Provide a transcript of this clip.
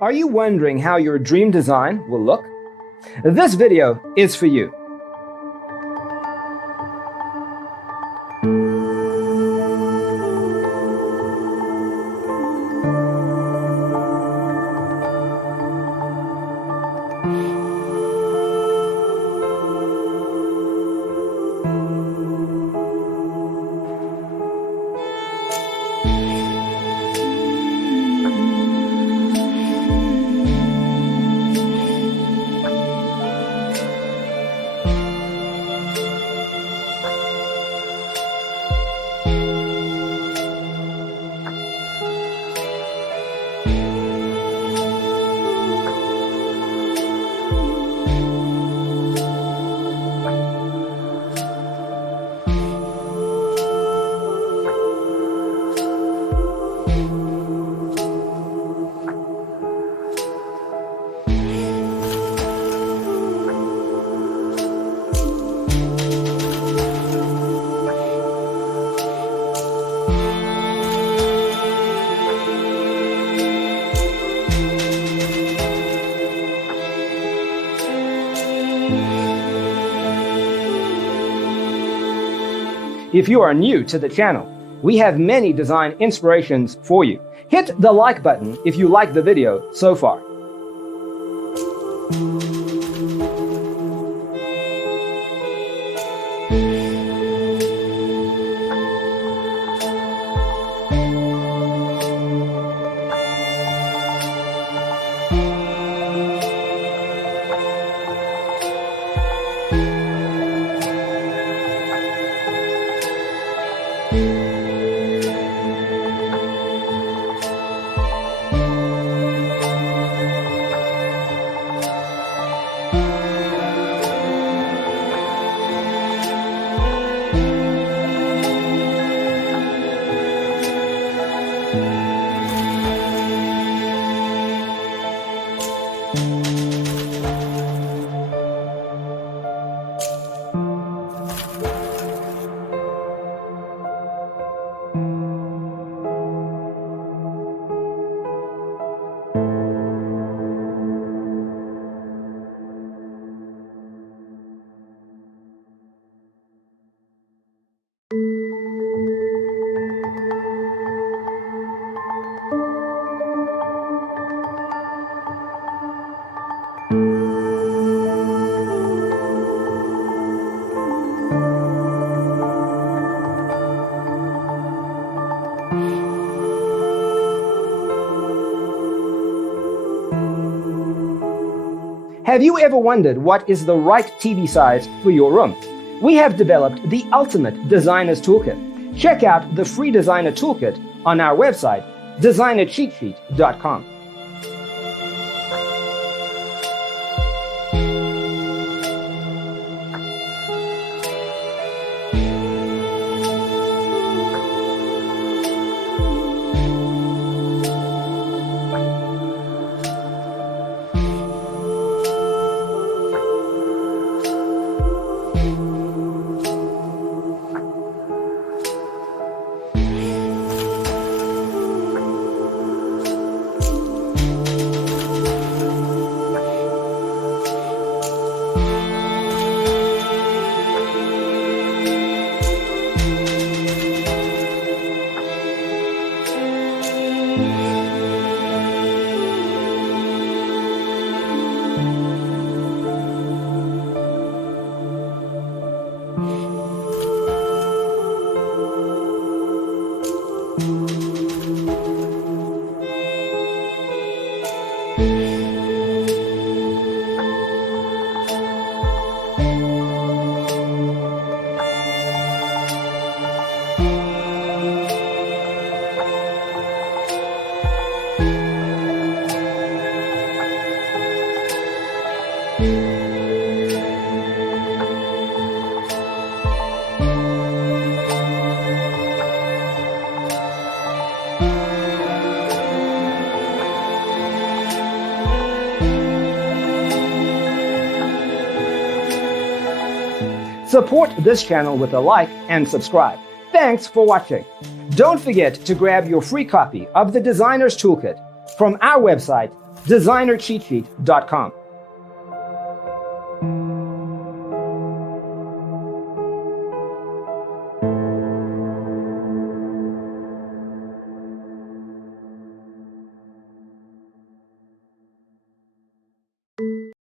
Are you wondering how your dream design will look? This video is for you. If you are new to the channel, we have many design inspirations for you. Hit the like button if you like the video so far. Have you ever wondered what is the right TV size for your room? We have developed the ultimate designer's toolkit. Check out the free designer toolkit on our website, designercheatsheet.com. Support this channel with a like and subscribe. Thanks for watching. Don't forget to grab your free copy of the Designer's Toolkit from our website, designercheatsheet.com.